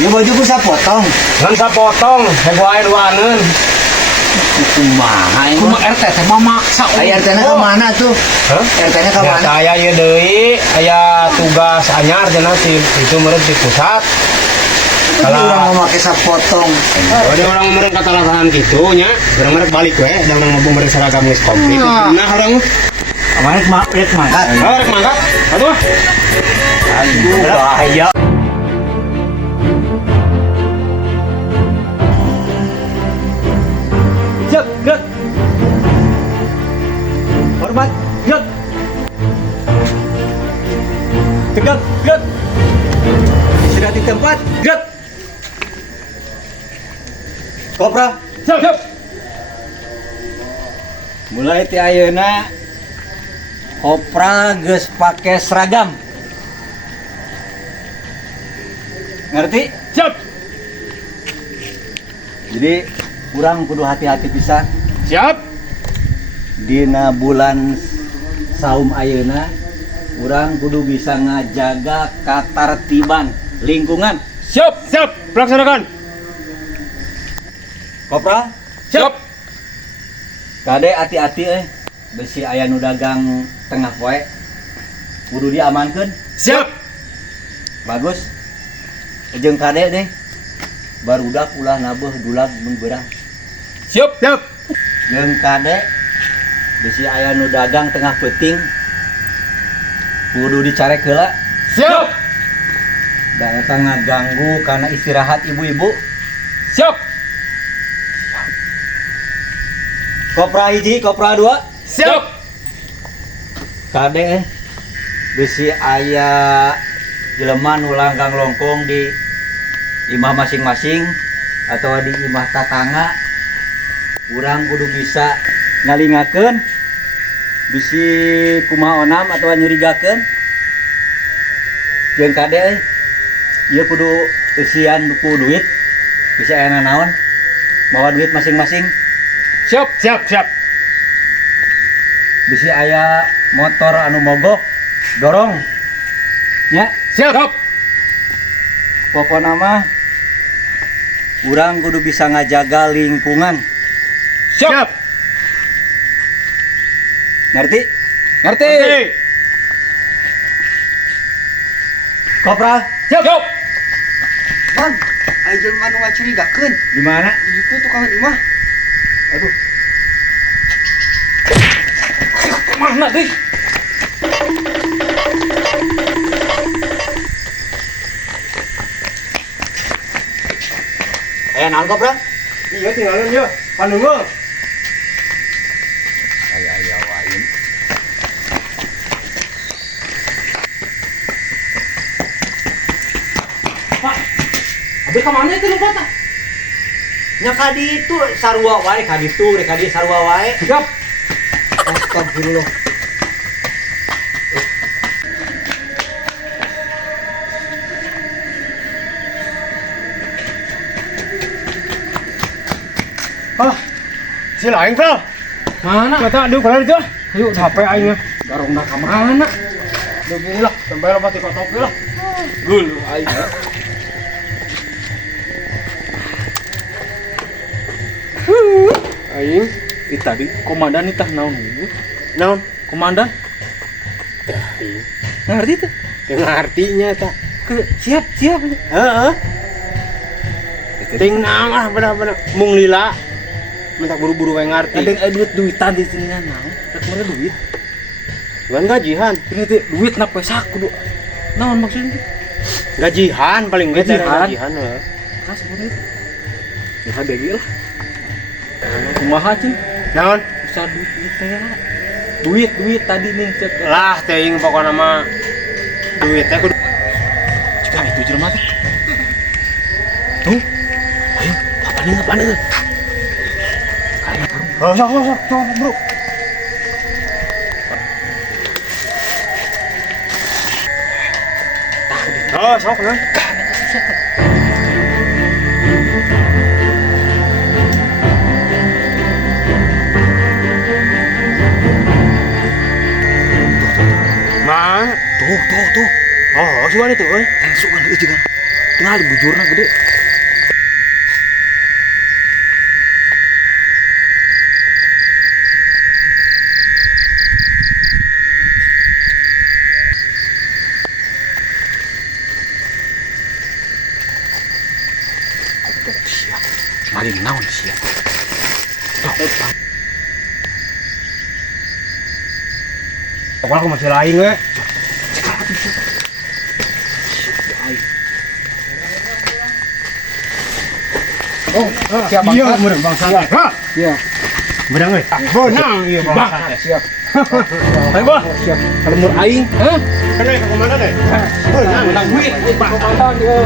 Ini baju ku sapotong. Ngan sapotong, hego ae duaneun. Kumaha ini? Cuma RT teh mah maksa. Aya RT-na ke mana tuh? Hah? RT-na ke Ya mana? saya ieu deui aya tugas anyar cenah itu meureun di pusat. Kalau orang mau pakai sapotong. Ada orang meureun katalakahan kitu nya, urang meureun balik we, urang ngomong meureun seragam geus komplit. Nah, orang Kemarin rek mangkat. rek mangkat. Aduh. Aduh, bahaya. Siap, gerak. Hormat, gerak. Tegak, gerak. Sudah di tempat, gerak. Kopra, Siap. mulai ti ayeuna Kopra geus pake seragam. Ngerti? Siap. Jadi kurang kudu hati-hati pisan Siap. dina bulan saum ayeuna kurang kudu bisa ngajaga katartiban lingkungan. Siap. Laksanakan. Kopra, Siap. kade hati-hati besi aya nu dagang tengah poe kudu diamankeun. Siap. Bagus. Jeung kade deh barudak ulah nabeuh dulag mun beurang. Siap. Jeung kade besi aya nu dagang tengah peuting kudu dicarek heula. Siap. Da eta ngaganggu karena istirahat ibu-ibu. Siap. Kopra hiji, kopra dua. Siap. Kade besi aya jelema nu langgang longkong di imah masing-masing atau di imah tatangga. Urang kudu bisa ngalingakeun bisi kumaha onam atau nyurigakeun. Jeung kade ieu kudu eusian ku duit. Bisi aya naon? Mawa duit masing-masing. Siap. Bisi aya motor anu mogok dorong nya. Siap. Pokona mah urang kudu bisa ngajaga lingkungan. Siap. Ngerti? Ngerti. Kopra, Siap. Bang, ayo jelema nu ngacurigakeun. di mana? Di ditu tukang imah. Aduh, Mana deh? naon Kopra? Iya tinggalin ya. Panunggu. Aya wain. Pak. Abi ka mana itu lompat? Nya kadi itu sarua wae, kadi itu rek kadi sarua wae. Siap. Astagfirullah. Ah. Si lain, Fel. Mana? Kata aduh kalau itu. Ayo capek aing. Garong dah ka mana? Duh gini lah, sampai lompat di kotok lah. Gul aing. Aing, itu tadi komandan itu naon ieu? Naon? Komandan? Ngerti tuh? Ngertinya tak. Siap. Heeh. Ting naon ah bener-bener mung lila. Minta buru-buru kayak ngerti. Ada duitan di sini naon? Rek mere duit. Bukan gajian. Ini teh duit na poe saku. Naon maksudnya? Gajian paling gede Gajian? gajian heeh. Kas duit. Ya habegi lah. Kumaha cing? Naon? Bisa duit teh ya. Duit tadi nih cek. Lah teuing pokona mah duit teh kudu Cika itu jelema teh. Tuh. Ayo, apa nih? Oh, sok, bro. Oh, sok kan. Mana? Tuh. Oh, sugan itu euy. Tengsukan itu juga. tinggal bujurna gede. Maling naon siya. Pokoknya aku masih lain we. Oh, siap bang. Iya, bener bang. Iya. Bener we. Benang iya bang. Siap. Ayo bang. Siap. Kalau mau aing, hah? Kenapa ke mana deh? Benang duit. Komandan ya.